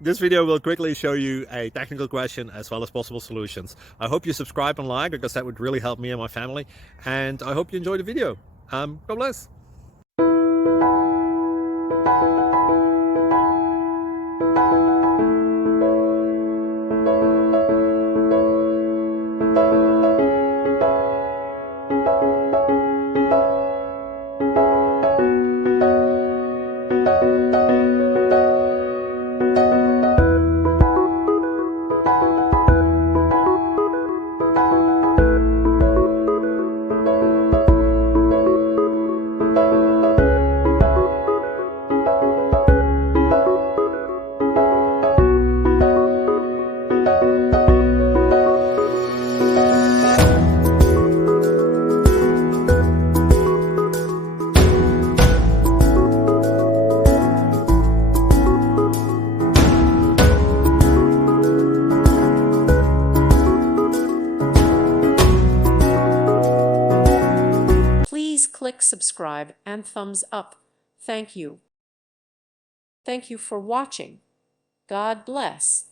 This video will quickly show you a technical question as well as possible solutions. I hope you subscribe and like, because that would really help me and my family. And I hope you enjoy the video. God bless. Please click subscribe and thumbs up. Thank you. Thank you for watching. God bless.